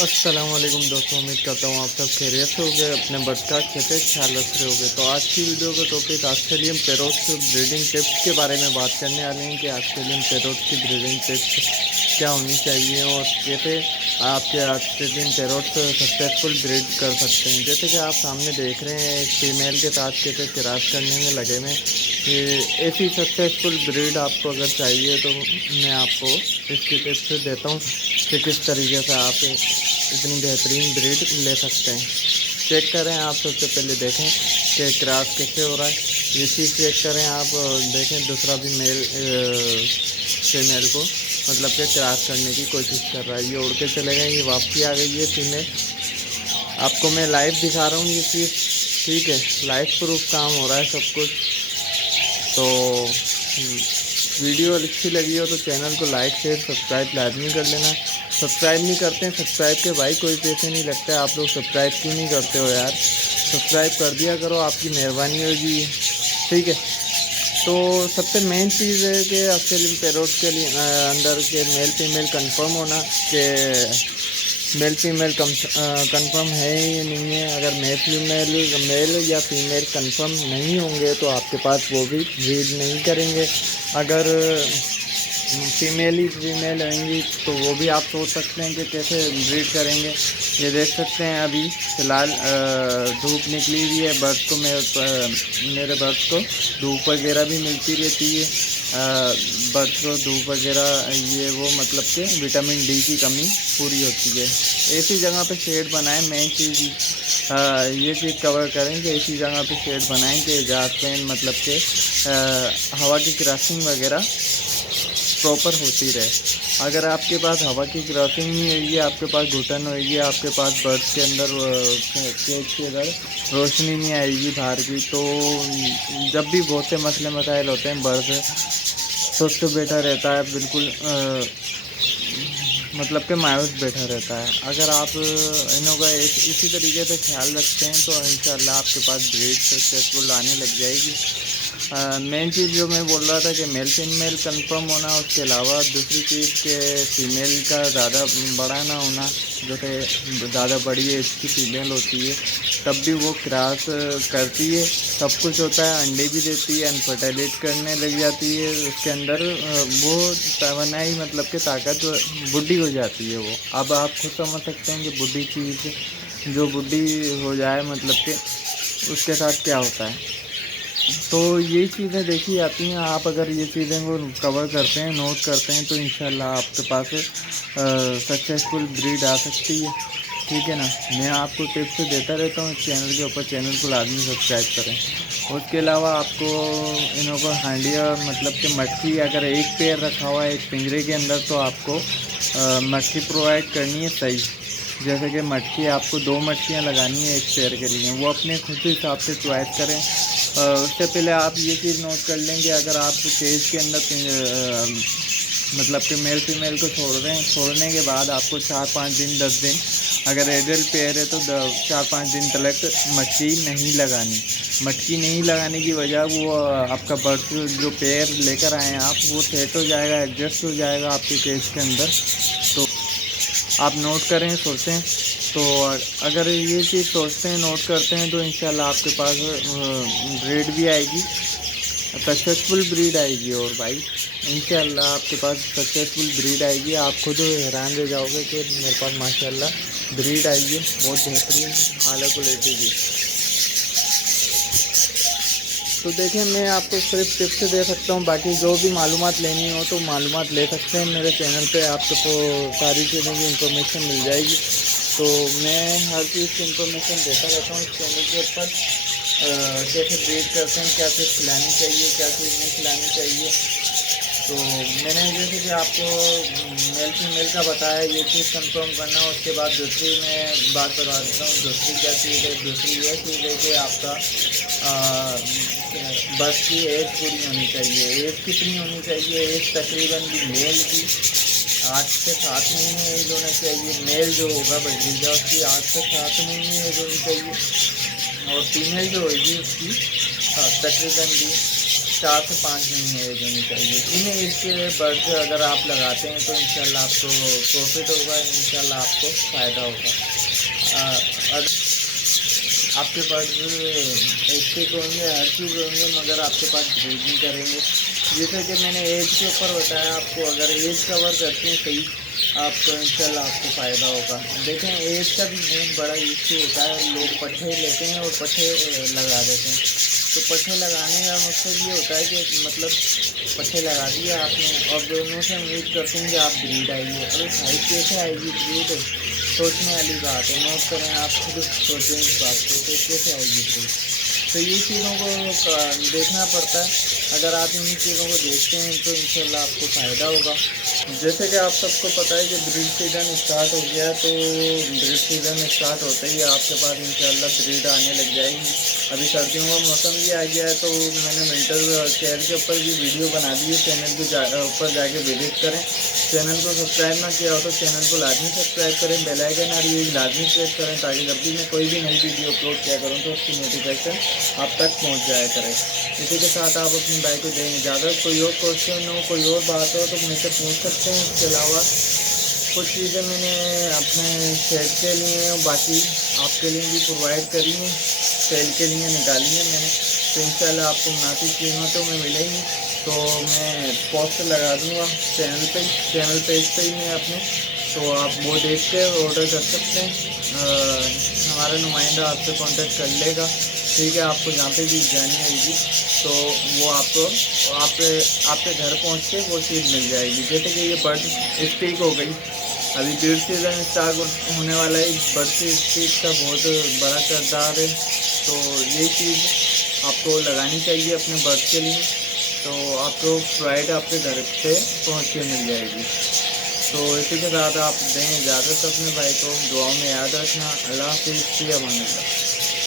السلام علیکم دوستوں، امید کرتا ہوں آپ سب خیریت سے ہوگے، اپنے بچ کا اچھے سے خیال رکھ رہے ہوگے۔ تو آج کی ویڈیو کا ٹاپک آسٹریلین پیروٹس بریڈنگ ٹپس کے بارے میں بات کرنے والے ہیں کہ آسٹریلین پیروٹس کی بریڈنگ ٹپس کیا ہونی چاہیے اور کیسے آپ کے آسٹریلین پیروٹس سکسیزفل بریڈ کر سکتے ہیں۔ جیسے کہ آپ سامنے دیکھ رہے ہیں ایک فیمیل کے ساتھ کیسے کراس کرنے میں لگے ہوئے ہیں۔ ایسی سکسیزفل بریڈ آپ کو اگر چاہیے تو میں آپ کو اس کی ٹپس دیتا ہوں کہ کس طریقے سے آپ اتنی بہترین بریڈ لے سکتے ہیں۔ چیک کریں، آپ سب سے پہلے دیکھیں کہ کراس کیسے ہو رہا ہے، یہ چیز چیک کریں۔ آپ دیکھیں دوسرا بھی میل فیمیل کو مطلب کہ کراس کرنے کی کوشش کر رہا ہے، یہ اڑ کے چلے گئے، یہ واپسی آ گئی ہے فیمیل۔ آپ کو میں لائیو دکھا رہا ہوں یہ چیز، ٹھیک ہے، لائیو پروف کام ہو رہا ہے سب کچھ۔ تو ویڈیو اچھی لگی ہو تو چینل کو لائک شیئر سبسکرائب لازمی کر لینا۔ سبسکرائب نہیں کرتے ہیں، سبسکرائب کے بھائی کوئی پیسے نہیں لگتے، آپ لوگ سبسکرائب کیوں نہیں کرتے ہو یار؟ سبسکرائب کر دیا کرو، آپ کی مہربانی ہوگی، ٹھیک ہے۔ تو سب سے مین چیز ہے کہ آسٹریلین پیروٹ کے لیے اندر کے میل فیمیل کنفرم ہونا کہ میل فیمیل کنفرم ہے یا نہیں ہے۔ اگر میل یا فیمیل کنفرم نہیں ہوں گے تو آپ کے پاس وہ بھی بریڈ نہیں کریں گے۔ اگر فیمیل رہیں گی تو وہ بھی آپ سوچ سکتے ہیں کہ کیسے بریڈ کریں گے۔ یہ دیکھ سکتے ہیں ابھی فی الحال دھوپ نکلی ہوئی ہے، برڈس کو میرے برڈس کو دھوپ وغیرہ بھی ملتی رہتی ہے۔ برڈس کو دھوپ وغیرہ یہ وہ مطلب کہ وٹامن ڈی کی کمی پوری ہوتی ہے۔ ایسی جگہ پہ شیڈ بنائیں، مین چیز یہ چیز کور کریں کہ ایسی جگہ پہ شیڈ بنائیں کہ جہاں پہ مطلب کہ ہوا کی کراسنگ وغیرہ پراپر ہوتی رہے۔ اگر آپ کے پاس ہوا کی کراسنگ نہیں ہوئے گی، آپ کے پاس گھٹن ہوئے گی، آپ کے پاس برڈس کے اندر کیج کے اندر روشنی نہیں آئے گی باہر کی، تو جب بھی بہت سے مسئلے مسائل ہوتے ہیں، برڈ سست بیٹھا رہتا ہے، بالکل مطلب کہ مایوس بیٹھا رہتا ہے۔ اگر آپ انہوں کا اسی طریقے سے خیال رکھتے ہیں تو انشاءاللہ آپ کے پاس بریڈ سکسیزفل آنے لگ جائے گی۔ مین چیز جو میں بول رہا تھا کہ میل فیمیل کنفرم ہونا، اس کے علاوہ دوسری چیز کہ فیمیل کا زیادہ بڑا نہ ہونا، جو کہ زیادہ بڑی ایج کی فیمیل ہوتی ہے تب بھی وہ کراس کرتی ہے، سب کچھ ہوتا ہے، انڈے بھی دیتی ہے، انفرٹیلیٹ کرنے لگ جاتی ہے، اس کے اندر وہ توانائی مطلب کہ طاقت بڈھی ہو جاتی ہے وہ۔ اب آپ خود سمجھ سکتے ہیں کہ بڈھی چیز جو بڈھی ہو جائے مطلب کہ اس کے ساتھ کیا ہوتا ہے۔ تو یہ چیزیں دیکھی جاتی ہیں، آپ اگر یہ چیزیں کو کور کرتے ہیں، نوٹ کرتے ہیں تو انشاءاللہ آپ کے پاس سکسیزفل بریڈ آ سکتی ہے، ٹھیک ہے نا۔ میں آپ کو ٹپس دیتا رہتا ہوں اس چینل کے اوپر، چینل کو لازمی سبسکرائب کریں۔ اس کے علاوہ آپ کو انہوں کو ہانڈیا مطلب کہ مٹکی اگر ایک پیر رکھا ہوا ہے ایک پنجرے کے اندر تو آپ کو مٹکی پرووائڈ کرنی ہے صحیح۔ جیسے کہ مٹکی آپ کو 2 مٹکیاں لگانی ہیں ایک پیر کے لیے، وہ اپنے خود حساب سے چوائس کریں۔ اس سے پہلے آپ یہ چیز نوٹ کر لیں کہ اگر آپ کیج کے اندر مطلب کہ میل فیمیل کو چھوڑ رہے ہیں، چھوڑنے کے بعد آپ کو 4-5 دن 10 دن اگر ایڈلٹ پیئر ہے تو 4-5 دن تک مٹکی نہیں لگانی۔ مٹکی نہیں لگانے کی وجہ وہ آپ کا برڈ جو پیئر لے کر آئے ہیں آپ، وہ سیٹ ہو جائے گا، ایڈجسٹ ہو جائے گا آپ کے کیج کے اندر۔ تو آپ نوٹ کریں، سوچیں، تو اگر یہ چیز سوچتے ہیں، نوٹ کرتے ہیں تو انشاءاللہ آپ کے پاس بریڈ بھی آئے گی، سکسیزفل بریڈ آئے گی۔ اور بھائی انشاءاللہ آپ کے پاس سکسیزفل بریڈ آئے گی، آپ خود حیران رہ جاؤ گے کہ میرے پاس ماشاءاللہ بریڈ آئی ہے بہت بہترین اعلیٰ کوالٹی کی۔ تو دیکھیں میں آپ کو صرف ٹپس دے سکتا ہوں، باقی جو بھی معلومات لینی ہو تو معلومات لے سکتے ہیں میرے چینل پہ، آپ کو ساری چیزوں کی انفارمیشن مل جائے گی۔ تو میں ہر چیز کی انفارمیشن دیتا رہتا ہوں اس چینل کے اوپر، کیسے بریڈ کرتے ہیں، کیا چیز کھلانی چاہیے، کیا چیز نہیں کھلانی چاہیے۔ تو میں نے جیسے کہ آپ کو میل فیمیل کا بتایا، یہ چیز کنفرم کرنا، اس کے بعد دوسری میں بات بتا دیتا ہوں۔ دوسری کیا چیز ہے؟ دوسری یہ چیز ہے کہ آپ کا بس کی ایج پوری ہونی چاہیے۔ ایج کتنی ہونی چاہیے؟ ایج تقریباً میل کی 8 سے 7 مہینے ایج ہونا چاہیے، میل جو ہوگا بجریجا اس کی 8 سے 7 مہینے ایج ہونی چاہیے، اور فیمیل جو ہوگی اس کی تقریباً بھی 4 سے 5 مہینے ایج ہونی چاہیے. ان ایج کے برڈ اگر آپ لگاتے ہیں تو انشاءاللہ آپ کو پروفٹ ہوگا, انشاءاللہ آپ کو فائدہ ہوگا. آپ کے پاس ایکٹک ہوں گے, ہر چیز ہوں گے, مگر آپ کے پاس بریڈ نہیں کریں گے. جیسے کہ میں نے ایج کے اوپر بتایا آپ کو, اگر ایج کور کرتے ہیں صحیح آپ کو انشاءاللہ آپ کو فائدہ ہوگا. دیکھیں ایج کا بھی بہت بڑا ایشو ہوتا ہے, لوگ پٹھے لیتے ہیں اور پٹھے لگا دیتے ہیں. تو پٹھے لگانے کا مقصد یہ ہوتا ہے کہ مطلب پٹھے لگا دیے آپ نے اور دونوں سے امید کرتے ہیں کہ آپ بریڈ آئیے. ابھی بھائی کیسے آئے گی بریڈ؟ سوچنے والی بات ہے, نوٹ کریں آپ خود سوچیں اس بات کو کہ کیسے آئے گی بریڈ. تو یہ چیزوں کو دیکھنا پڑتا ہے. اگر آپ انہیں چیزوں کو دیکھتے ہیں تو انشاءاللہ آپ کو فائدہ ہوگا. جیسے کہ آپ سب کو پتہ ہے کہ بریڈ سیزن اسٹارٹ ہو گیا, تو بریڈ سیزن اسٹارٹ ہوتے ہی آپ کے پاس انشاءاللہ بریڈ آنے لگ جائے گی. ابھی سردیوں کا موسم بھی آ گیا ہے, تو میں نے ونٹر کیئر کے اوپر بھی ویڈیو بنا دی ہے. چینل کے اوپر جا کے وزٹ کریں. چینل کو سبسکرائب نہ کیا ہو تو چینل کو لازمی سبسکرائب کریں, بیل آئیکن آ رہی ہے لازمی پریس کریں, تاکہ جب بھی میں کوئی بھی نئی ویڈیو اپلوڈ کیا کروں تو اس کی نوٹیفیکیشن آپ تک پہنچ جایا کرے. اسی کے ساتھ آپ اپنی بھائی کو دیں اجازت. کوئی اور کوشچن ہو, کوئی اور بات ہو تو مجھ سے پوچھ سکتے ہیں. اس کے علاوہ کچھ چیزیں میں نے اپنے شیڈ کے لیے باقی آپ کے لیے بھی پرووائڈ کری ہیں, سیل کے لیے نکالی ہیں میں نے. تو انشاءاللہ آپ کو مناسب قیمتوں میں ملیں گی. تو میں پوسٹ لگا دوں گا چینل پیج پہ ہی میں اپنے, تو آپ وہ دیکھ کے آرڈر کر سکتے ہیں. ہمارا نمائندہ آپ سے کانٹیکٹ کر لے گا, ٹھیک ہے. آپ کو جہاں پہ بھی جانی ہوئے گی تو وہ آپ کو آپ کے گھر پہنچ کے وہ چیز مل جائے گی. جیسے کہ یہ برڈ اسٹیک ہو گئی, ابھی بریڈ سیزن اسٹارٹ ہونے والا ہے. برڈ اسٹیک کا بہت بڑا کردار ہے, تو یہ چیز آپ کو لگانی چاہیے اپنے برڈ کے لیے. تو آپ کو فرائیڈ آپ کے گھر پہ پہنچ کے مل جائے گی. تو اسی کے ساتھ آپ دیں اجازت اپنے بھائی کو. دعاؤں میں یاد رکھنا. اللہ حافظ, فی امان اللہ.